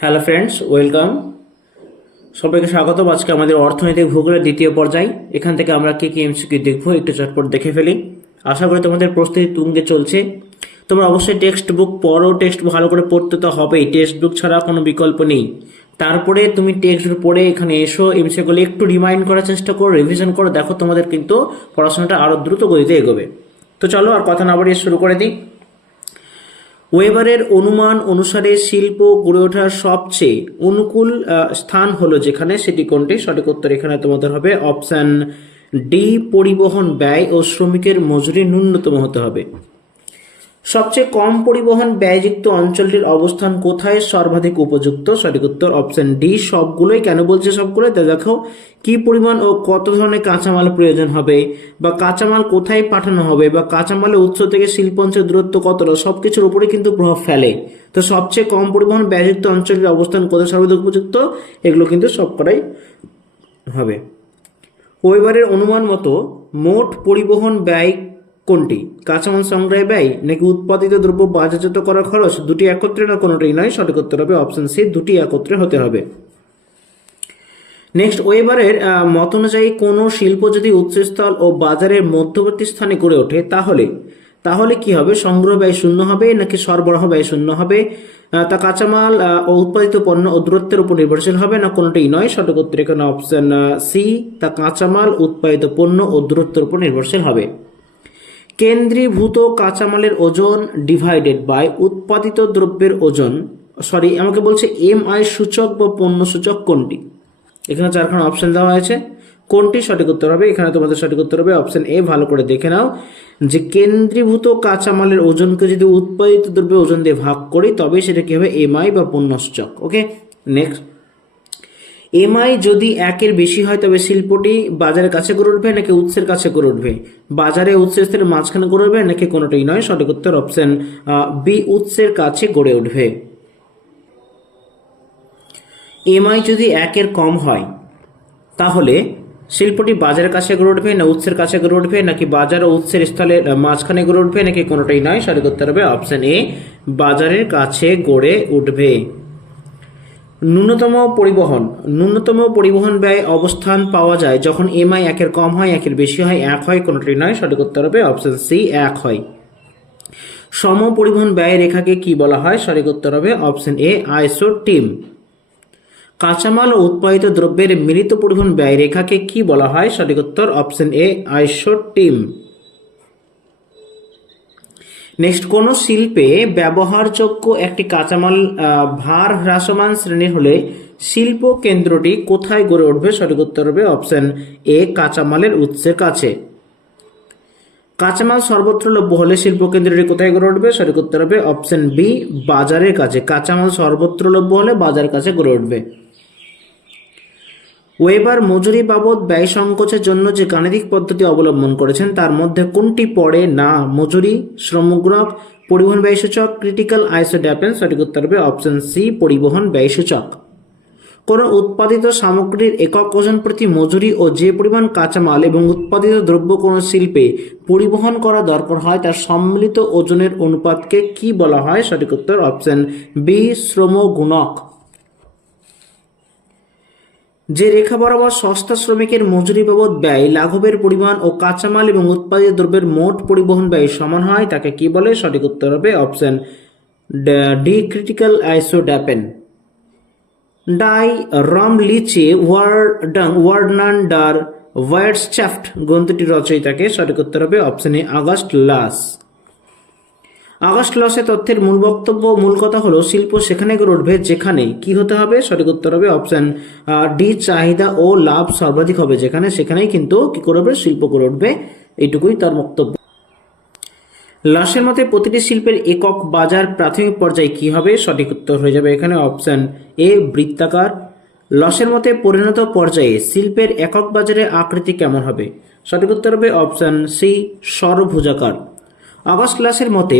Hello friends, welcome. সবাইকে স্বাগতম আজকে আমাদের অর্থনৈতিক ভূগোলের দ্বিতীয় পর্যায়। এখান থেকে আমরা কি কি এমসিকিউ দেখবো একটু চটপট দেখে ফেলি। আশা করি তোমাদের প্রস্তুতি তুঙ্গে চলছে। তোমরা অবশ্যই টেক্সট বুক পড়ো, টেক্সট বুক ভালো করে পড়তে তো হবেই, টেক্সট বুক ছাড়া কোনো বিকল্প নেই। তারপরে তুমি টেক্সট বুক পড়ে এখানে এসো, এমসিকিউগুলো একটু রিমাইন্ড করার চেষ্টা করো, রিভিশন করো, দেখো তোমাদের কিন্তু পড়াশোনাটা আরো দ্রুত গতিতে এগোবে। তো চলো আর কথা না বাড়িয়ে শুরু করে দিই। ওয়েবারের অনুমান অনুসারে শিল্প গড়ে ওঠার সবচেয়ে অনুকূল স্থান হলো যেখানে, সেটি কোনটি? সঠিক উত্তর এখানে তোমাদের হবে অপশন ডি, পরিবহন ব্যয় ও শ্রমিকের মজুরি ন্যূনতম হতে হবে। সবচেয়ে কম পরিবহন ব্যয়যুক্ত অঞ্চলটির অবস্থান কোথায় সর্বাধিক উপযুক্ত? সঠিক উত্তর অপশন ডি, সবগুলোই। কেন বলছে সবগুলোই? তা দেখো, কি পরিমাণ ও কত ধরনের কাঁচামাল প্রয়োজন হবে, বা কাঁচামাল কোথায় পাঠানো হবে, বা কাঁচামালের উৎস থেকে শিল্প অঞ্চলের দূরত্ব কতটা, সবকিছুর উপরে কিন্তু প্রভাব ফেলে। তো সবচেয়ে কম পরিবহন ব্যয়যুক্ত অঞ্চলের অবস্থান কোথায় সর্বাধিক উপযুক্ত, এগুলো কিন্তু সবকটাই হবে। ওয়েবারের অনুমান মতো মোট পরিবহন ব্যয় কোনটি? কাঁচামাল সংগ্রহ ব্যয় নাকি উৎপাদিত দ্রব্য বাজারজাত করার খরচ, দুটি একত্রে না কোনোটাই নয়? সঠিক উত্তর হবে অপশন সি, দুটি একত্রে হতে হবে। নেক্সট, ওয়েবারের মত অনুযায়ী কোনো শিল্প যদি উৎসস্থল ও বাজারের মধ্যবর্তী স্থানে গড়ে ওঠে তাহলে তাহলে কি হবে? সংগ্রহ ব্যয় শূন্য হবে নাকি সরবরাহ ব্যয় শূন্য হবে? তা কাঁচামাল ও উৎপাদিত পণ্য ও দূরত্বের উপর নির্ভরশীল হবে না কোনোটাই নয়? সঠিক উত্তর এখানে অপশন সি, তা কাঁচামাল উৎপাদিত পণ্য ও দূরত্বের উপর নির্ভরশীল হবে। কেন্দ্রীভূত কাঁচামালের ওজন ডিভাইডেড বাই উৎপাদিত দ্রব্যের ওজন, আমাকে বলছে এমআই সূচক বা পণ্য সূচক কোনটি? এখানে চারখানা অপশন দেওয়া হয়েছে, কোনটি সঠিক উত্তর হবে? এখানে তোমাদের সঠিক উত্তর হবে অপশন এ। ভালো করে দেখে নাও যে কেন্দ্রীভূত কাঁচামালের ওজনকে যদি উৎপাদিত দ্রব্যের ওজন দিয়ে ভাগ করি তবে সেটা কি হবে? এমআই বা পণ্য সূচক। ওকে, নেক্সট, এমআই যদি একের বেশি হয় তবে শিল্পটি বাজারের কাছে গড়ে উঠবে নাকি উৎসের কাছে গড়ে উঠবে? বাজারে উৎসের স্থলের মাঝখানে গড়ে উঠবে নাকি কোনোটাই নয়? সঠিক উত্তর অপশন বি, উৎসের কাছে গড়ে উঠবে। এমআই যদি একের কম হয় তাহলে শিল্পটি বাজারের কাছে গড়ে উঠবে না উৎসের কাছে গড়ে উঠবে, নাকি বাজার ও উৎসের স্থলের মাঝখানে গড়ে উঠবে, নাকি কোনোটাই নয়? সঠিক উত্তর হবে অপশন এ, বাজারের কাছে গড়ে উঠবে। ন্যূনতম পরিবহন ব্যয় অবস্থান পাওয়া যায় যখন এমআই একের কম হয়, একের বেশি হয়, এক হয়, কোনোটাই নয়? সঠিক উত্তর হবে অপশন সি, এক হয়। সম পরিবহন ব্যয় রেখাকে কি বলা হয়? সঠিক উত্তর হবে অপশন এ, আইসোটিম। কাঁচামাল ও উৎপাদিত দ্রব্যের মিলিত পরিবহন ব্যয় রেখাকে কি বলা হয়? সঠিক উত্তর অপশন এ, আইসোটিম। নেক্সট, কোন শিল্পে ব্যবহারযোগ্য একটি কাঁচামাল ভার হ্রাসমান শ্রেণীর হলে শিল্প কেন্দ্রটি কোথায় গড়ে উঠবে? সঠিক উত্তর হবে অপশন এ, কাঁচামালের উৎসের কাছে। কাঁচামাল সর্বত্র লভ্য হলে শিল্প কেন্দ্রটি কোথায় গড়ে উঠবে? সঠিক উত্তর হবে অপশন বি, বাজারের কাছে। কাঁচামাল সর্বত্র লভ্য হলে বাজারের কাছে গড়ে উঠবে। ওয়েবার মজুরি বাবদ ব্যয় সংকোচের জন্য যে গাণিতিক পদ্ধতি অবলম্বন করেছেন তার মধ্যে কোনটি পড়ে না? মজুরি, শ্রমগুণক, পরিবহন ব্যয় সূচক, ক্রিটিক্যাল আইসোড্যাপেন? সঠিক উত্তর হবে অপশন সি, পরিবহন ব্যয় সূচক। কোন উৎপাদিত সামগ্রীর একক ওজন প্রতি মজুরি ও যে পরিমাণ কাঁচামাল এবং উৎপাদিত দ্রব্য কোন শিল্পে পরিবহন করা দরকার হয় তার সম্মিলিত ওজনের অনুপাতকে কি বলা হয়? সঠিক উত্তর অপশন বি, শ্রমগুণক। যে রেখা বরাবর সস্তা শ্রমিকের মজুরি বাবদ ব্যয়, লাঘবের পরিমাণ ও কাঁচামাল এবং উৎপাদিত দ্রব্যের মোট পরিবহন ব্যয় সমান হয় তাকে কি বলে? সঠিক উত্তর হবে অপশন ডি, ক্রিটিক্যাল আইসোড্যাপেন। ডাই রমলিচে ওয়ার্ডনান ডার ওয়ার্ডস্চাফট গ্রন্থটির রচয়িতাকে? সঠিক উত্তর হবে option A, August Losch. August লসের তথ্যের মূল বক্তব্য, মূল কথা হলো শিল্প সেখানে গড়ে উঠবে যেখানে কি হতে হবে? সঠিক উত্তর হবে অপশন ডি, চাহিদা ও লাভ সর্বাধিক হবে যেখানে, সেখানেই কিন্তু কি করবে? শিল্প গড়ে উঠবে। এইটুকুই তার বক্তব্য। লসের মতে প্রতিটি শিল্পের একক বাজার প্রাথমিক পর্যায়ে কি হবে? সঠিক উত্তর হয়ে যাবে এখানে অপশন এ, বৃত্তাকার। লসের মতে পরিণত পর্যায়ে শিল্পের একক বাজারের আকৃতি কেমন হবে? সঠিক উত্তর হবে অপশন সি, ষড়ভুজাকার। আগস্ট লসের মতে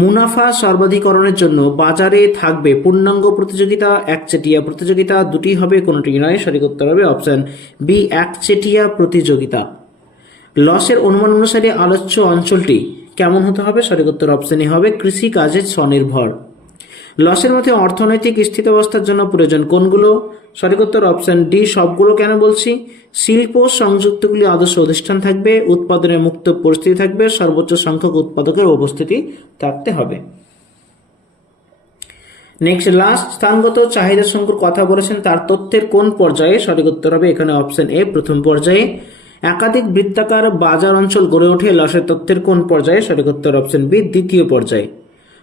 মুনাফা সর্বাধিকরণের জন্য বাজারে থাকবে পূর্ণাঙ্গ প্রতিযোগিতা, একচেটিয়া প্রতিযোগিতা, দুটি হবে, কোনটি নয়? সঠিক উত্তর হবে অপশন বি, একচেটিয়া প্রতিযোগিতা। লসের অনুমান অনুসারে আলোচ্য অঞ্চলটি কেমন হতে হবে? সঠিক উত্তর অপশন এ হবে কৃষি কাজে স্বনির্ভর। লসের মধ্যে অর্থনৈতিক স্থিতাবস্থার জন্য প্রয়োজন কোনগুলো? সঠিক উত্তর অপশন ডি সবগুলো। কেন বলছি? শিল্প সংযুক্তগুলি আদর্শ অধিষ্ঠান থাকবে, উৎপাদনের মুক্ত পরিস্থিতি থাকবে, সর্বোচ্চ সংখ্যক উৎপাদকের উপস্থিতি থাকতে হবে। নেক্সট লাস্ট, স্থানগত চাহিদা সংখ্যার কথা বলেছেন, তার তথ্যের কোন পর্যায়ে? সঠিক উত্তর হবে এখানে অপশন এ প্রথম পর্যায়ে। একাধিক বৃত্তাকার বাজার অঞ্চল গড়ে ওঠে লসের তথ্যের কোন পর্যায়ে? সঠিক উত্তর অপশন বি দ্বিতীয় পর্যায়ে।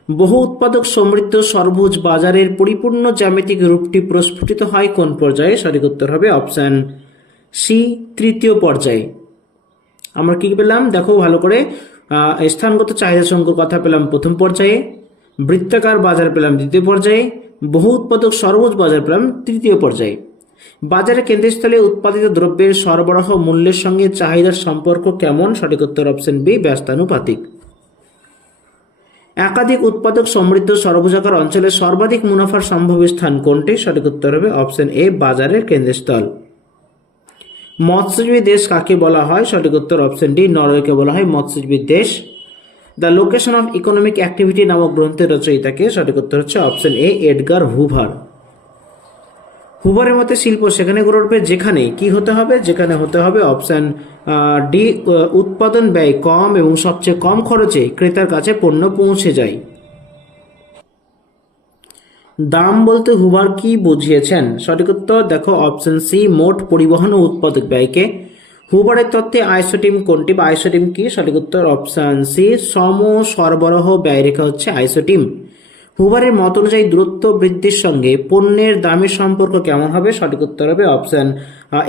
বহু উৎপাদক সমৃদ্ধ সর্বভুজ বাজারের পরিপূর্ণ জ্যামিতিক রূপটি প্রস্ফুটিত হয় কোন পর্যায়ে? সঠিক উত্তর হবে অপশন সি তৃতীয় পর্যায়ে। আমরা কি পেলাম দেখো ভালো করে, স্থানগত চাহিদা সংখ্যার কথা পেলাম প্রথম পর্যায়ে, বৃত্তাকার বাজার পেলাম দ্বিতীয় পর্যায়ে, বহু উৎপাদক সর্বভুজ বাজার পেলাম তৃতীয় পর্যায়ে। বাজারের কেন্দ্রস্থলে উৎপাদিত দ্রব্যের সরবরাহ মূল্যের সঙ্গে চাহিদার সম্পর্ক কেমন? সঠিক উত্তর অপশন বি ব্যস্তানুপাতিক। একাধিক উৎপাদক সমৃদ্ধ সর্বভুজাকার অঞ্চলে সর্বাধিক মুনাফার সম্ভাব্য স্থান কোনটি? সঠিক উত্তর হবে অপশন এ বাজারের কেন্দ্রস্থল। মৎস্যজীবী দেশ কাকে বলা হয়? সঠিক উত্তর অপশন ডি নরওয়েকে বলা হয় মৎস্যজীবী দেশ। The location of economic activity নামক গ্রন্থের রচয়িতাকে? সঠিক উত্তর হচ্ছে অপশন এ এডগার হুভার। হুভারের মতে শিল্প সেখানে গড়ে উঠবে যেখানে কি হতে হবে? যেখানে হতে হবে অপশন ডি উৎপাদন ব্যয় কম এবং সবচেয়ে কম খরচে ক্রেতার কাছে পণ্য পৌঁছে যায়। দাম বলতে হুভার কি বুঝিয়েছেন? সঠিক উত্তর দেখো অপশন সি মোট পরিবহন ও উৎপাদক ব্যয়কে। হুভারের তত্ত্বে আইসোটিম কোনটি বা আইসোটিম কি? সঠিক উত্তর অপশন সি সম সরবরাহ ব্যয় রেখা হচ্ছে আইসোটিম। হুভারের মত অনুযায়ী দূরত্ব বৃদ্ধির সঙ্গে পণ্যের দামের সম্পর্ক কেমন হবে? সঠিক উত্তর হবে অপশন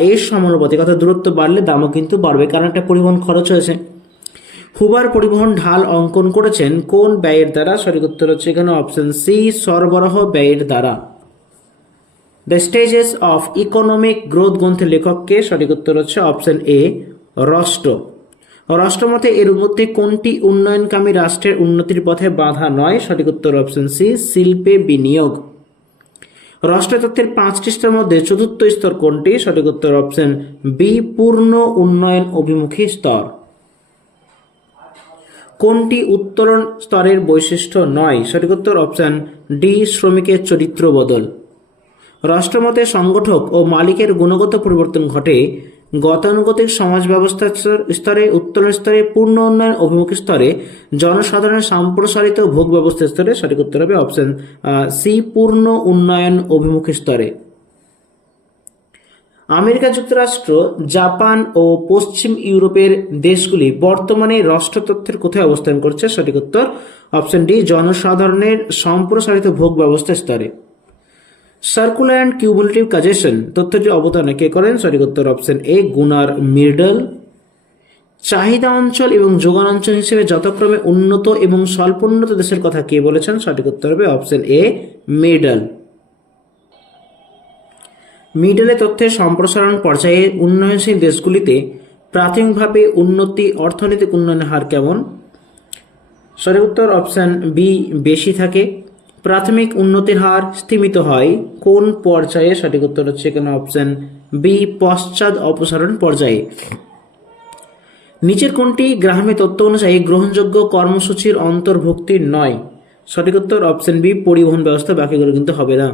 এর সমানুপাতিক, অর্থাৎ দূরত্ব বাড়লে দামও কিন্তু বাড়বে, কারণ একটা পরিবহন খরচ হয়েছে। হুভার পরিবহন ঢাল অঙ্কন করেছেন কোন ব্যয়ের দ্বারা? সঠিক উত্তর হচ্ছে এখানে অপশন সি সরবরাহ ব্যয়ের দ্বারা। The stages of economic growth গ্রন্থের লেখককে? সঠিক উত্তর হচ্ছে অপশন এ রস্ট। রাষ্ট্রমতে এর মধ্যে কোনটি উন্নয়নকামী রাষ্ট্রের উন্নতির পথে বাধা নয়? সঠিক উত্তর অপশন সি শিল্পে বিনিয়োগ। রাষ্ট্রতত্ত্বের 5টি স্তরের মধ্যে চতুর্থ স্তর কোনটি? সঠিক উত্তর অপশন বি পূর্ণ উন্নয়ন অভিমুখী স্তর। কোনটি উত্তরণ স্তরের বৈশিষ্ট্য নয়? সঠিক উত্তর অপশন ডি শ্রমিকের চরিত্র বদল। রাষ্ট্রমতে সংগঠক ও মালিকের গুণগত পরিবর্তন ঘটে গতানুগতিক সমাজ ব্যবস্থা স্তরে, উত্তরণ স্তরে, পূর্ণ উন্নয়ন অভিমুখী স্তরে, জনসাধারণের সম্প্রসারিত ভোগ ব্যবস্থা স্তরে। সঠিক উত্তর হবে অপশন সি পূর্ণ উন্নয়ন অভিমুখী স্তরে। আমেরিকা যুক্তরাষ্ট্র, জাপান ও পশ্চিম ইউরোপের দেশগুলি বর্তমানে রাষ্ট্রতত্ত্বের কোথায় অবস্থান করছে? সঠিক উত্তর অপশন ডি জনসাধারণের সম্প্রসারিত ভোগ ব্যবস্থা স্তরে। সার্কুলার অ্যান্ড কিউমুলেটিভ কাজেশন তথ্যটি অবতারণা কে করেন? সঠিক উত্তর অপশন এ গুনার মির্ডল। চাহিদা অঞ্চল এবং যোগান অঞ্চল হিসেবে যথাক্রমে উন্নত এবং স্বল্পোন্নত দেশের কথা কে বলেছেন? সঠিক উত্তর হবে অপশন এ মিডল। মিডলে তথ্যের সম্প্রসারণ পর্যায়ে উন্নয়নশীল দেশগুলিতে প্রাথমিকভাবে অর্থনৈতিক উন্নয়নের হার কেমন? সঠিক উত্তর অপশন বি বেশি থাকে। প্রাথমিক উন্নতির হার স্থিমিত হয় কোন পর্যায়ে? সঠিক উত্তর হচ্ছে এখানে অপশন বি পশ্চাৎ অপসারণ পর্যায়ে। নিচের কোনটি গ্রাহামের তত্ত্ব অনুযায়ী গ্রহণযোগ্য কর্মসূচির অন্তর্ভুক্তি নয়? সঠিক উত্তর অপশন বি পরিবহন ব্যবস্থা, বাকিগুলো কিন্তু হবে না।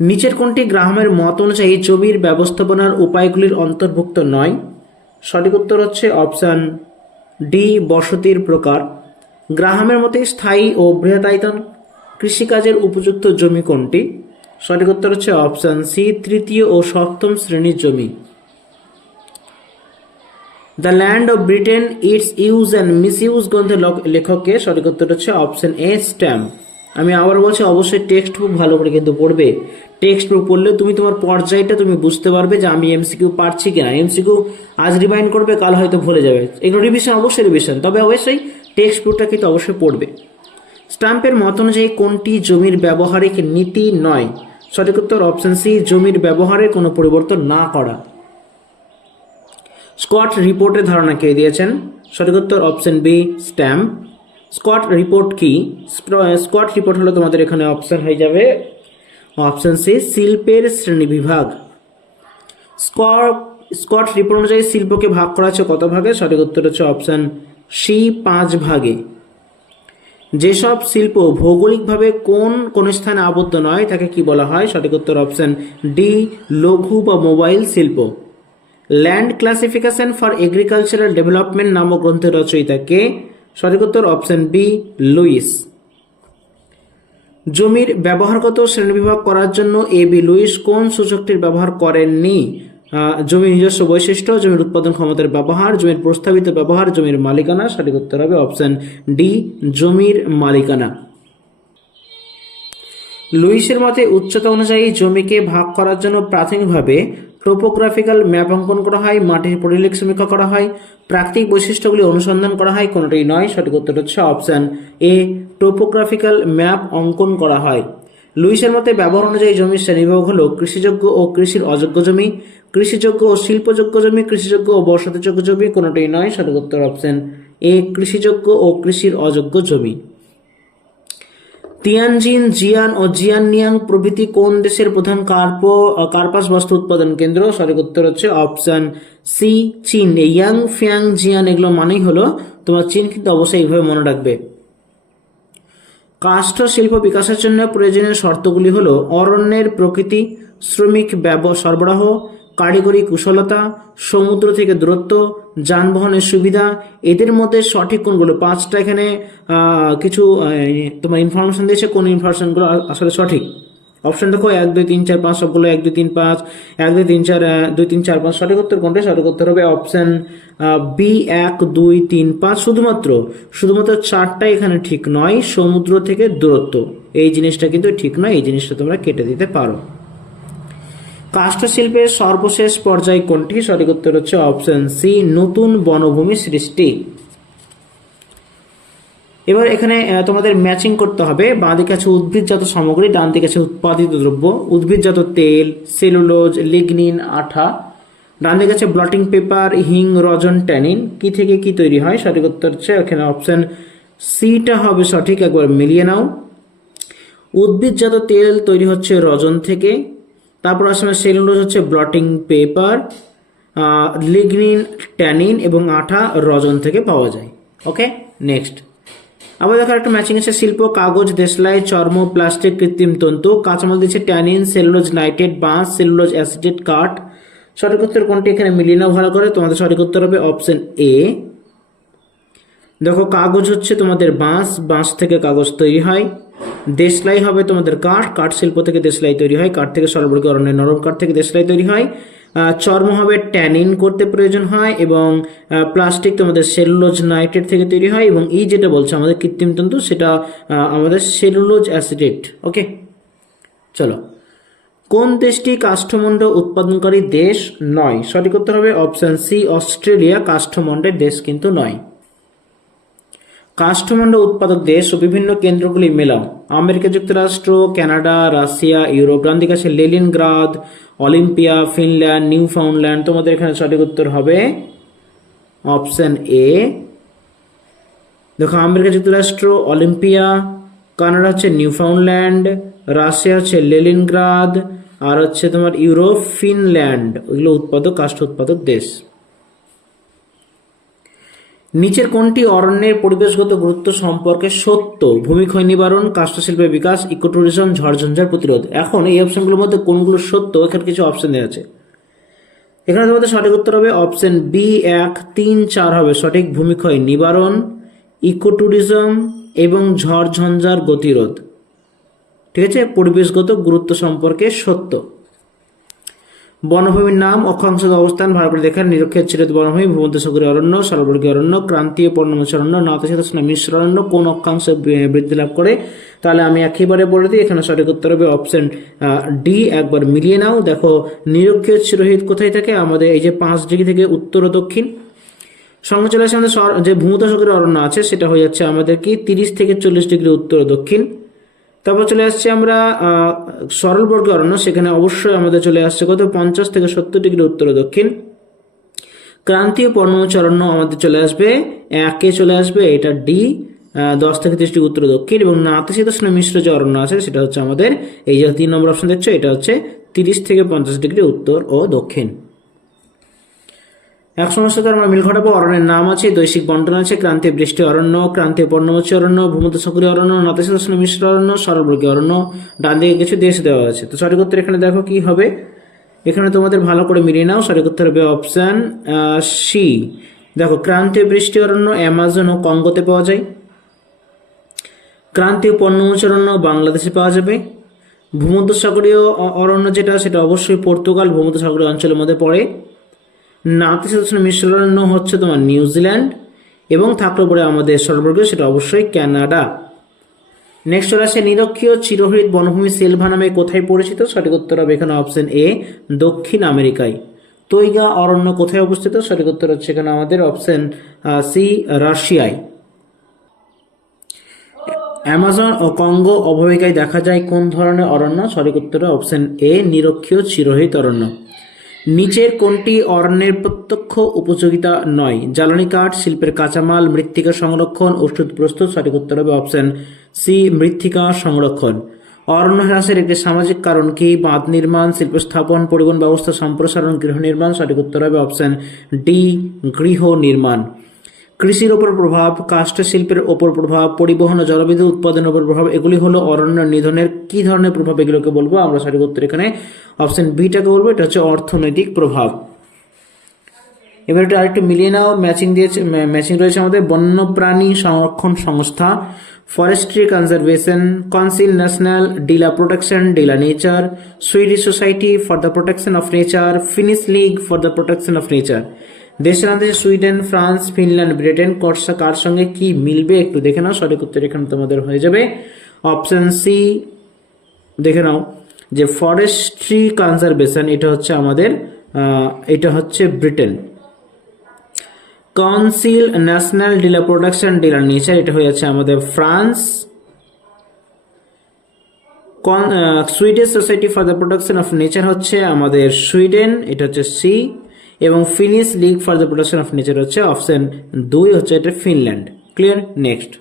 নিচের কোনটি গ্রাহামের মত অনুযায়ী জমির ব্যবস্থাপনার উপায়গুলির অন্তর্ভুক্ত নয়? সঠিক উত্তর হচ্ছে অপশন ডি বসতির প্রকার। গ্রাহামের মতে স্থায়ী ও বৃহদায়তন কৃষিকাজের উপযুক্ত জমি কোনটি? সঠিক উত্তর হচ্ছে অপশন সি তৃতীয় ও সপ্তম শ্রেণীর জমি। The land of Britain, it's use and misuse গ্রন্থের লেখককে? সঠিক উত্তর হচ্ছে অপশন এ স্ট্যাম্প। আমি আবার বলছি অবশ্যই টেক্সট বুক ভালো করে কিন্তু পড়বে। টেক্সট বুক পড়লে তুমি তোমার পর্যায়টা তুমি বুঝতে পারবে যে আমি এমসিকিউ পারছি কিনা। এমসিকিউ আজ রিমাইন্ড করবে, কাল হয়তো ভুলে যাবে, এগুলো রিভিশন অবশ্যই রিভিশন, তবে অবশ্যই টেক্সট বুকটা কিন্তু অবশ্যই পড়বে। স্ট্যাম্পের মত অনুযায়ী কোনটি জমির ব্যবহারিক নীতি নয়? সঠিক উত্তর অপশন সি জমির ব্যবহারে কোনো পরিবর্তন না করা। স্কট রিপোর্টের ধারণা কে দিয়েছেন? সঠিক উত্তর option B stamp. Scott report কি? স্কট রিপোর্ট হলো তোমাদের এখানে অপশন হয়ে যাবে অপশন সি শিল্পের শ্রেণীবিভাগ। স্কট রিপোর্ট অনুযায়ী শিল্পকে ভাগ করা আছে কত ভাগে? সঠিক উত্তর হচ্ছে অপশন সি 5 ভাগে। যেসব শিল্প ভৌগোলিকভাবে কোন স্থানে আবদ্ধ নয় তাকে কি বলা হয়? সঠিক উত্তর অপশন ডি, লঘু বা মোবাইল শিল্প। Land classification for agricultural development নামক গ্রন্থের রচয়িতা কে? সঠিক উত্তর অপশন বি, লুইস। জমির ব্যবহারগত শ্রেণীবিভাগ করার জন্য এ বি লুইস কোন সূচকটির ব্যবহার করেননি? জমির নিজস্ব বৈশিষ্ট্য, জমির উৎপাদন ক্ষমতার ব্যবহার, জমির প্রস্তাবিত ব্যবহার, জমির মালিকানা। সঠিক উত্তর হবে অপশন ডি, জমির মালিকানা। লুইসের মতে উচ্চতা অনুযায়ী জমিকে ভাগ করার জন্য প্রাথমিকভাবে টোপোগ্রাফিক্যাল ম্যাপ অঙ্কন করা হয়, মাটির পরিলেখ সমীক্ষা করা হয়, প্রাকৃতিক বৈশিষ্ট্যগুলি অনুসন্ধান করা হয়, কোনোটাই নয়। সঠিক উত্তর হচ্ছে অপশন এ, টোপোগ্রাফিক্যাল ম্যাপ অঙ্কন করা হয়। লুইসের মতে ব্যবহার অনুযায়ী জমির শ্রেণীবিভাগ হলো কৃষিযোগ্য ও কৃষির অযোগ্য জমি, কৃষিযোগ্য ও শিল্পযোগ্য জমি, কৃষিযোগ্য ও বসতিযোগ্য জমি, কোনোটাই নয়। সঠিক উত্তর অপশন এ, কৃষিযোগ্য ও কৃষির অযোগ্য জমি। তিয়ানজিন, জিয়ান ও জিয়াননিয়াং প্রভৃতি কোন দেশের প্রধান কার্পাস বস্তু উৎপাদন কেন্দ্র? সঠিক উত্তর হচ্ছে অপশন সি, চীন। ইয়াং, ফিয়াং, জিয়ান এগুলো মানেই হলো তোমার চীন, কিন্তু অবশ্যই এইভাবে মনে রাখবে। কাষ্ঠ শিল্প বিকাশের জন্য প্রয়োজনীয় শর্তগুলি হলো অরণ্যের প্রকৃতি, শ্রমিক সরবরাহ, কারিগরি কুশলতা, সমুদ্র থেকে দূরত্ব, যানবাহনের সুবিধা। এদের মধ্যে সঠিক কোনগুলো? পাঁচটা এখানে কিছু তোমার ইনফরমেশন দিয়েছে, কোন ইনফরমেশনগুলো আসলে সঠিক। অপশন দেখো 1 2 3 4 5, সবগুলো 1 2 3 5, 1 2 3 4, 2 3 4 5। সঠিক উত্তর কোনটা? সঠিক উত্তর হবে অপশন বি, 1 2 3 5। শুধুমাত্র চারটাই এখানে ঠিক নয়। সমুদ্র থেকে দূরত্ব এই জিনিসটা কিন্তু ঠিক নয়, এই জিনিসটা তোমরা কেটে দিতে পারো। কাষ্ঠ শিল্পের সর্বশেষ পর্যায় কোনটি? সঠিক উত্তর হচ্ছে অপশন সি, নতুন বনভূমি সৃষ্টি। এবার এখানে তোমাদের ম্যাচিং করতে হবে। বাঁ দিকে আছে উদ্ভিদজাত সামগ্রী, ডান দিকে আছে উৎপাদিত দ্রব্য। উদ্ভিদজাত তেল, সেলুলোজ, লিগনিন, আঠা। ডান দিকে আছে ব্লটিং পেপার, হিং, রজন, ট্যানিন। কি থেকে কি তৈরি হয়? সঠিক উত্তর হচ্ছে এখানে অপশন সিটা হবে সঠিক, একবার মিলিয়ে নাও। উদ্ভিদজাত তেল তৈরি হচ্ছে রজন থেকে। তারপর আসলে সেলুলোজ হচ্ছে ব্লটিং পেপার, লিগনিন, ট্যানিন এবং আঠা রজন থেকে পাওয়া যায়। ওকে, নেক্সট আবার দেখো একটা ম্যাচিং আছে। শিল্প, কাগজ, দেশলাই, চর্ম, প্লাস্টিক, কৃত্রিম তন্তু। কাঁচামাল দিচ্ছে ট্যানিন, সেলুলোজ নাইট্রেট, বাঁশ, সেলুলোজ অ্যাসিটেট, কাঠ। সঠিক উত্তর কোনটি? এখানে মিলিয়ে নাও ভালো করে। তোমাদের সঠিক উত্তর হবে অপশন এ। দেখো কাগজ হচ্ছে তোমাদের বাঁশ থেকে কাগজ তৈরি হয়। দেশলাই হবে তোমাদের কাঠ শিল্প থেকে দেশলাই তৈরি হয়, কাঠ থেকে সর্ববর্গীয় অরণ্যের নরম কাঠ থেকে দেশলাই তৈরি হয়। চর্ম হবে ট্যানিন করতে প্রয়োজন হয়, এবং প্লাস্টিক তোমাদের সেলুলোজ নাইট্রেট থেকে তৈরি হয়, এবং এই যেটা বলছে আমাদের কৃত্রিম তন্তু সেটা আমাদের সেলুলোজ অ্যাসিটেট। ওকে, চলো। কোন দেশটি কাষ্ঠমণ্ড উৎপাদনকারী দেশ নয়? সঠিক উত্তর হবে অপশন সি, অস্ট্রেলিয়া কাষ্ঠমণ্ডের দেশ কিন্তু নয়। কাষ্ঠমণ্ড উৎপাদক দেশ ও বিভিন্ন কেন্দ্রগুলি মেলাও। আমেরিকা যুক্তরাষ্ট্র, কানাডা, রাশিয়া, ইউরোপ। ডান দিকে আছে লেনিনগ্রাদ, অলিম্পিয়া, ফিনল্যান্ড, নিউ ফাউন্ডল্যান্ড। তোমাদের এখানে সঠিক উত্তর হবে অপশন এ। দেখো আমেরিকা যুক্তরাষ্ট্র অলিম্পিয়া, কানাডা হচ্ছে নিউ ফাউন্ডল্যান্ড, রাশিয়া হচ্ছে লেনিনগ্রাদ, আর হচ্ছে তোমার ইউরোপ ফিনল্যান্ড। ওইগুলো কাষ্ঠ উৎপাদক দেশ। নিচের কোনটি অরণ্যের পরিবেশগত গুরুত্ব সম্পর্কে সত্য? ভূমিক্ষয় নিবারণ, কাষ্ঠশিল্পের বিকাশ, ইকোট্যুরিজম, ঝড়ঝঞ্ঝার প্রতিরোধ। এখন এই অপশনগুলোর মধ্যে কোনগুলো সত্য? এখানে কিছু অপশন দেওয়া আছে। এখানে তোমাদের সঠিক উত্তর হবে অপশন বি, 1 3 4 হবে সঠিক। ভূমিক্ষয় নিবারণ, ইকোট্যুরিজম এবং ঝড়ঝঞ্ঝার গতিরোধ। ঠিক আছে, পরিবেশগত গুরুত্ব সম্পর্কে সত্য। বনভূমির নাম, অক্ষাংশ অবস্থান ভালো করে দেখেন। নিরক্ষেপ বনভূমি, ভূমধ্যসাগরীয় অরণ্য, সর্ববর্গীয় অরণ্য, ক্রান্তীয় পর্ণমোচী অরণ্য, নাতিশীতোষ্ণ মিশ্র অরণ্য। কোন অক্ষাংশে বৃদ্ধি লাভ করে? তাহলে আমি একেবারে বলে দিই, এখানে সঠিক উত্তর হবে অপশন ডি, একবার মিলিয়ে নাও। দেখো নিরক্ষীয় চিরহিত কোথায় থাকে? আমাদের এই যে 5 ডিগ্রি থেকে উত্তর ও দক্ষিণ। সঙ্গে চলে আসে আমাদের যে ভূমধ্যসাগরীয় অরণ্য আছে সেটা হয়ে যাচ্ছে আমাদের কি 30 থেকে 40 ডিগ্রি উত্তর ও দক্ষিণ। তারপর চলে আসছে আমরা সরলবর্গীয় অরণ্য, সেখানে অবশ্যই আমাদের চলে আসছে কত 50 থেকে 70 ডিগ্রি উত্তর ও দক্ষিণ। ক্রান্তীয় পর্ণমোচী অরণ্য আমাদের চলে আসবে একে, চলে আসবে এটা ডি, 10 থেকে 30 ডিগ্রি উত্তর দক্ষিণ। এবং নাতিশীতোষ্ণ মিশ্র যে অরণ্য আছে সেটা হচ্ছে আমাদের এই যে 3 নম্বর অপশন দেখছো, এটা হচ্ছে 30 থেকে 50 ডিগ্রি উত্তর ও দক্ষিণ। এক সময়ের সাথে আমরা মিল ঘটাবো। অরণ্যের নাম আছে, দৈশিক বন্টন আছে, ক্রান্তীয় বৃষ্টি অরণ্য, ক্রান্তীয় পর্ণমোচী অরণ্য, ভূমধ্যসাগরীয় অরণ্য, নাতিশীতোষ্ণ মিশ্র অরণ্য, সরলবর্গীয় অরণ্য। ডান দিকে কিছু দেশ দেওয়া আছে। তো সঠিক উত্তর এখানে দেখো কি হবে, এখানে তোমাদের ভালো করে মিলিয়ে নাও। সঠিক উত্তর হবে অপশন সি। দেখো, ক্রান্তীয় বৃষ্টি অরণ্য অ্যামাজন ও কঙ্গোতে পাওয়া যায়। ক্রান্তীয় পর্ণমোচী অরণ্য বাংলাদেশে পাওয়া যাবে। ভূমধ্যসাগরীয় অরণ্য যেটা, সেটা অবশ্যই পর্তুগাল ভূমধ্যসাগরীয় অঞ্চলের মধ্যে পড়ে। নাতিশীতোষ্ণ মিশ্র অরণ্য হচ্ছে তোমার নিউজিল্যান্ড, এবং থাকলো পরে আমাদের সর্ববর্গীয়, সেটা অবশ্যই কানাডা। নেক্সট চলে আসে, নিরক্ষীয় চিরহরিৎ বনভূমি সিলভা নামে কোথায় পরিচিত? সঠিক উত্তর হবে এখানে অপশন এ, দক্ষিণ আমেরিকায়। তৈগা অরণ্য কোথায় অবস্থিত? সঠিক উত্তর হচ্ছে এখানে আমাদের অপশন সি, রাশিয়ায়। অ্যামাজন ও কঙ্গো অববাহিকায় দেখা যায় কোন ধরনের অরণ্য? সঠিক উত্তর অপশন এ, নিরক্ষীয় চিরহরিৎ অরণ্য। নিচের কোনটি অরণ্যের প্রত্যক্ষ উপযোগিতা নয়? জ্বালানি কাঠ, শিল্পের কাঁচামাল, মৃত্তিকা সংরক্ষণ, ওষুধ প্রস্তুত। সঠিক উত্তর হবে অপশন সি, মৃত্তিকা সংরক্ষণ। অরণ্য হ্রাসের একটি সামাজিক কারণ কি? বাঁধ নির্মাণ, শিল্প স্থাপন, পরিবহন ব্যবস্থা সম্প্রসারণ, গৃহ নির্মাণ। সঠিক উত্তর হবে অপশন ডি, গৃহ নির্মাণ। কৃষির ওপর প্রভাব, কাষ্ঠ শিল্পের ওপর প্রভাব, পরিবহন ও জলবিদ্যুৎ উৎপাদনের ওপর প্রভাব, এগুলি হলো অরণ্য নিধনের কি ধরনের প্রভাব, এগুলোকে বলবো আমরা। সঠিক উত্তর এখানে অপশন বিটাকে বলবো, এটা হচ্ছে অর্থনৈতিক প্রভাব। এবার এটা আরেকটু মিলিয়ে নাও, ম্যাচিং রয়েছে আমাদের। বন্যপ্রাণী সংরক্ষণ সংস্থা, forestry conservation council, national de la protection, de la nature, Swedish society for the protection of nature, Finnish league for the protection of nature. দেশের মধ্যে সুইডেন, ফ্রান্স, ফিনল্যান্ড, ব্রিটেন, কার সঙ্গে কি মিলবে একটু দেখে নাও। সঠিক উত্তর এখানে তোমাদের হয়ে যাবে অপশন সি। দেখে নাও যে ফরেস্ট্রি কনজারভেশন, এটা হচ্ছে আমাদের এটা হচ্ছে Britain. Council national de la protection de la nature, এটা হয়ে যাচ্ছে আমাদের France. Swedish society for the protection of nature হচ্ছে আমাদের সুইডেন, এটা হচ্ছে সি। এবং Finnish league for the protection of nature হচ্ছে অপশন 2, হচ্ছে এটা ফিনল্যান্ড। ক্লিয়ার? নেক্সট,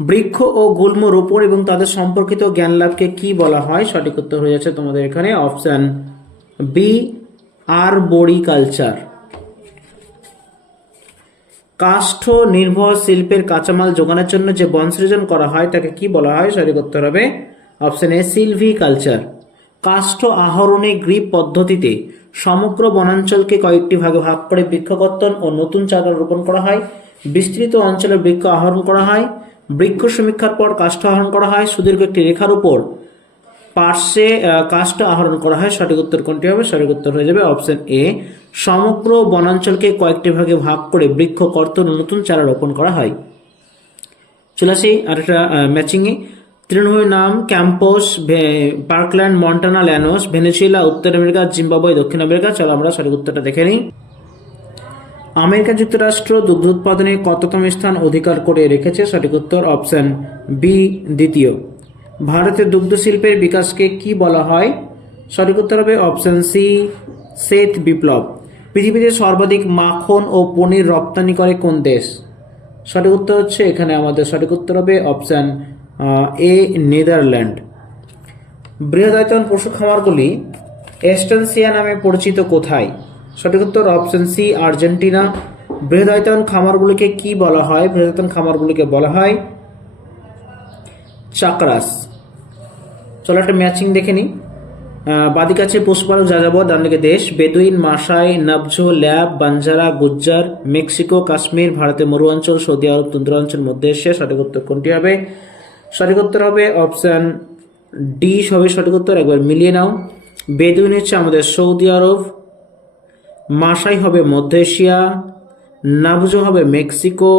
বৃক্ষ ও গুল্ম রোপণ এবং তাদের সম্পর্কিত জ্ঞান লাভকে কি বলা হয়? সঠিক উত্তর হয়ে যাচ্ছে তোমাদের এখানে অপশন বি, আরবোরিকালচার। কাষ্ঠ নির্ভর শিল্পের কাঁচামাল যোগানোর জন্য যে বন সৃজন করা হয় তাকে কি বলা হয়? সঠিক উত্তর হবে অপশন এ, সিলভিকালচার। কাষ্ঠ আহরণে গ্রিপ পদ্ধতিতে সমগ্র বনাঞ্চলকে কয়েকটি ভাগে ভাগ করে বৃক্ষকর্তন ও নতুন চারা রোপণ করা হয়। বিস্তৃত অঞ্চলে বৃক্ষ আহরণ করা হয়। বৃক্ষ সমীক্ষার পর কাষ্ঠ আহরণ করা হয়। সুদীর্ঘ একটি রেখার উপর পার্শ্বে কাষ্ঠ আহরণ করা হয়। সঠিক উত্তর কোনটি হবে? সঠিক উত্তর হয়ে যাবে অপশন এ, সমগ্র বনাঞ্চলকে কয়েকটি ভাগে ভাগ করে বৃক্ষ কর্তন ও নতুন চারা রোপণ করা হয়। চলে আসি আরেকটা ম্যাচিংয়ে। তৃণভূমির নাম ক্যাম্পস, পার্কল্যান্ড, মন্টানা, ল্যানোস, ভেনেজুয়েলা, উত্তর আমেরিকা, জিম্বাবুয়ে, দক্ষিণ আমেরিকা। চলো আমরা সঠিক উত্তরটা দেখে নিই। আমেরিকা যুক্তরাষ্ট্র দুগ্ধ উৎপাদনে কততম স্থান অধিকার করে রেখেছে? সঠিক উত্তর অপশন বি, দ্বিতীয়। ভারতের দুগ্ধ শিল্পের বিকাশকে কি বলা হয়? সঠিক উত্তর হবে অপশন সি, শ্বেত বিপ্লব। পৃথিবীতে সর্বাধিক মাখন ও পনির রপ্তানি করে কোন দেশ? সঠিক উত্তর হচ্ছে এখানে আমাদের সঠিক উত্তর হবে অপশন এ, নেদারল্যান্ড। বৃহদায়তন পশু খামারগুলি এস্টেনসিয়া নামে পরিচিত কোথায়? সঠিক উত্তর অপশন সি, আর্জেন্টিনা। বৃহদায়তন খামারগুলিকে কি বলা হয়? বৃহদায়তন খামারগুলিকে বলা হয় চাকরাস। চলো একটা ম্যাচিং দেখে নিই। বাদিকে আছে পশুপালক যাযাবর, ডান দিকে দেশ। বেদুইন, মাসাই, নাবজো, ল্যাব, বাঞ্জারা, গুজ্জার, মেক্সিকো, কাশ্মীর, ভারতের মরু অঞ্চল, সৌদি আরব, তুন্দ্রাঞ্চল, মধ্য এশিয়া। সঠিক উত্তর কোনটি হবে? সঠিক উত্তর হবে অপশন ডি হবে সঠিক উত্তর। একবার মিলিয়ে নাও। বেদুইন হচ্ছে আমাদের সৌদি আরব, মাসাই হবে মধ্য এশিয়া, নাবজো হবে মেক্সিকো,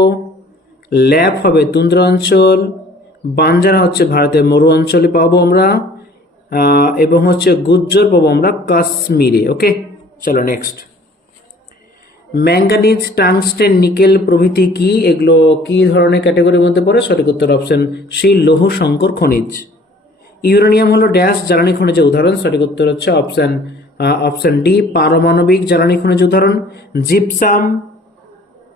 ল্যাব হবে তুন্দ্রা অঞ্চল, বাঞ্জারা হচ্ছে ভারতের মরু অঞ্চলে পাবো আমরা, এবং হচ্ছে গুজ্জর পাবো আমরা কাশ্মীরে। ওকে, চলো নেক্সট। ম্যাঙ্গানিজ, টাংস্টেন, নিকেল প্রভৃতি কি? এগুলো কি ধরনের ক্যাটাগরির মধ্যে পড়ে? সঠিক উত্তর অপশন সি, লৌহ সংকর খনিজ। ইউরেনিয়াম হলো ড্যাশ জ্বালানি খনিজের উদাহরণ? সঠিক উত্তর হচ্ছে অপশন ডি, পারমাণবিক জ্বালানি খনিজের উদাহরণ। জিপসাম,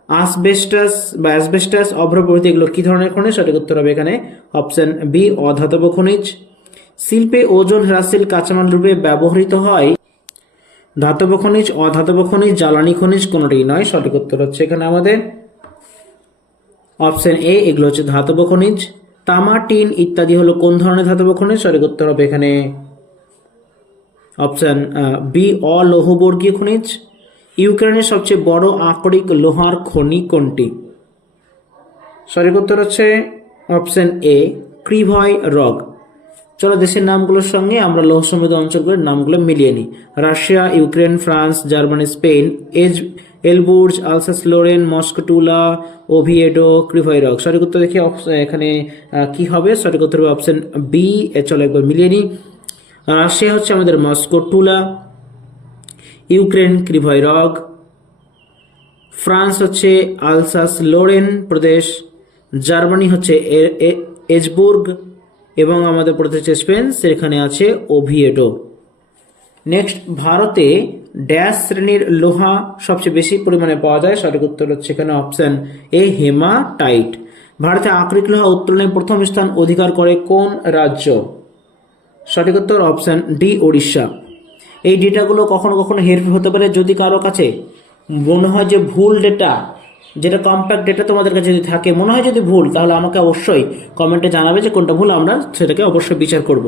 অ্যাসবেস্টাস, অভ্র প্রভৃতি এগুলো কি ধরনের খনিজ? সঠিক উত্তর হবে এখানে অপশন বি, অধাতব খনিজ। শিল্পে ওজোন হ্রাসশীল কাঁচামাল রূপে ব্যবহৃত হয় ধাতব খনিজ, অধাতব খনিজ, জ্বালানি খনিজ কোনোটাই নয়। সঠিক উত্তর হচ্ছে এখানে আমাদের অপশন এ, এগুলো হচ্ছে ধাতব খনিজ। তামা, টিন ইত্যাদি হলো কোন ধরনের ধাতব খনিজ? সঠিক উত্তর হবে এখানে অপশন বি, অলৌহবর্গীয় খনিজ। ইউক্রেনের সবচেয়ে বড় আকরিক লোহার খনি কোনটি? সঠিক উত্তর হচ্ছে অপশন এ, ক্রিভয় রগ। চলো দেশের নামগুলোর সঙ্গে আমরা লৌহ সমৃদ্ধ অঞ্চলগুলোর নামগুলো মিলিয়ে নিই। Russia, Ukraine, France, Germany, Spain, Elburz, Alsace Lorraine, Moscow Tula, Oviedo, Krivoy Rog. সঠিক উত্তর দেখি এখানে কি হবে? সঠিক উত্তর হবে অপশন বি। চলো একবার মিলিয়ে নিই। রাশিয়া হচ্ছে আমাদের মস্কোটুলা, ইউক্রেন ক্রিভয় রগ, ফ্রান্স হচ্ছে আলসাস লোরেন প্রদেশ, জার্মানি হচ্ছে এজবুর্গ, এবং আমাদের প্রদেশ হচ্ছে স্পেন, সেখানে আছে ওভিয়েডো। নেক্সট, ভারতে ড্যাশ শ্রেণীর লোহা সবচেয়ে বেশি পরিমাণে পাওয়া যায়? সঠিক উত্তর হচ্ছে এখানে অপশন এ, হেমাটাইট। ভারতে আকরিক লোহা উত্তোলনে প্রথম স্থান অধিকার করে কোন রাজ্য? সঠিক উত্তর অপশন ডি, ওড়িশা। এই ডেটাগুলো কখনো কখনো হেরফের হতে পারে। যদি কারো কাছে মনে হয় যে ভুল ডেটা, যেটা কম্প্যাক্ট ডেটা তোমাদের কাছে যদি থাকে, মনে হয় যদি ভুল, তাহলে আমাকে অবশ্যই কমেন্টে জানাবে যে কোনটা ভুল, আমরা সেটাকে অবশ্যই বিচার করব।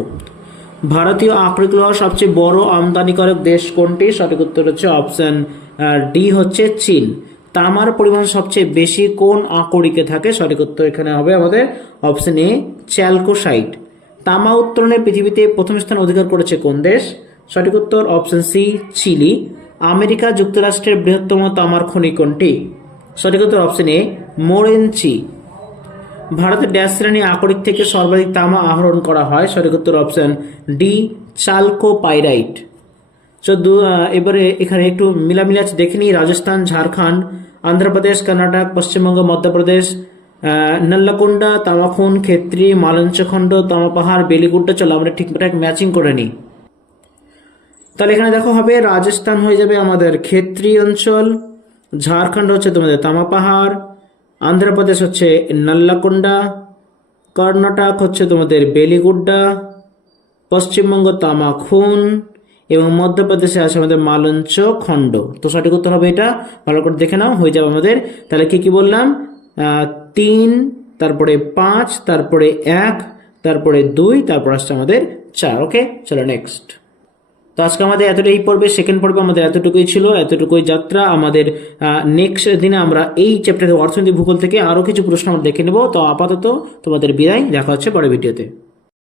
ভারতীয় আকরিক লোহা সবচেয়ে বড় আমদানিকারক দেশ কোনটি? সঠিক উত্তর হচ্ছে অপশন ডি, হচ্ছে চীন। তামার পরিমাণ সবচেয়ে বেশি কোন আকরিকে থাকে? সঠিক উত্তর এখানে হবে আমাদের অপশন এ, চ্যালকোসাইট। তামা উত্তোলনে পৃথিবীতে প্রথম স্থান অধিকার করেছে কোন দেশ? সঠিক উত্তর অপশন সি, চিলি। আমেরিকা যুক্তরাষ্ট্রের বৃহত্তম তামার খনি কোনটি? সঠিক উত্তর অপশন এ, মোরেনচি। ভারতের ড্যাশ শ্রেণী আকরিক থেকে সর্বাধিক তামা আহরণ করা হয়? সঠিক উত্তর অপশন ডি, চালকোপাইরাইট। এবারে এখানে একটু মিলামিলি আছে দেখে নিই। রাজস্থান, ঝাড়খণ্ড, অন্ধ্রপ্রদেশ, কর্ণাটক, পশ্চিমবঙ্গ, মধ্যপ্রদেশ, নল্লাকুন্ডা তামাখুন, ক্ষেত্রী, মালঞ্চখণ্ড, তামা পাহাড়, বেলিগুড্ডা। চলো আমরা ঠিকঠাক ম্যাচিং করে নিই। তাহলে এখানে দেখো হবে রাজস্থান হয়ে যাবে আমাদের ক্ষেত্রী অঞ্চল, ঝাড়খণ্ড হচ্ছে তোমাদের তামা পাহাড়, অন্ধ্রপ্রদেশ হচ্ছে নল্লাকুন্ডা, কর্ণাটক হচ্ছে তোমাদের বেলিগুড্ডা, পশ্চিমবঙ্গ তামাখুন, এবং মধ্যপ্রদেশে আছে আমাদের মালঞ্চ খণ্ড। তো সঠিক উত্তর হবে এটা, ভালো করে দেখে নাও, হয়ে যাবে আমাদের। তাহলে কি কি বললাম? 3, তারপরে 5, তারপরে 1, তারপরে 2, তারপর আসছে আমাদের 4। ওকে, চলো নেক্সট। তো আজকে আমাদের এই পর্বে, সেকেন্ড পর্বে আমাদের এতটুকুই ছিল, এতটুকুই যাত্রা। আমাদের নেক্সট দিনে আমরা এই চ্যাপ্টারে অর্থনীতি ভূগোল থেকে আরো কিছু প্রশ্ন আমরা দেখে নেব। তো আপাতত তোমাদের বিদায়, দেখা হচ্ছে পরের ভিডিওতে।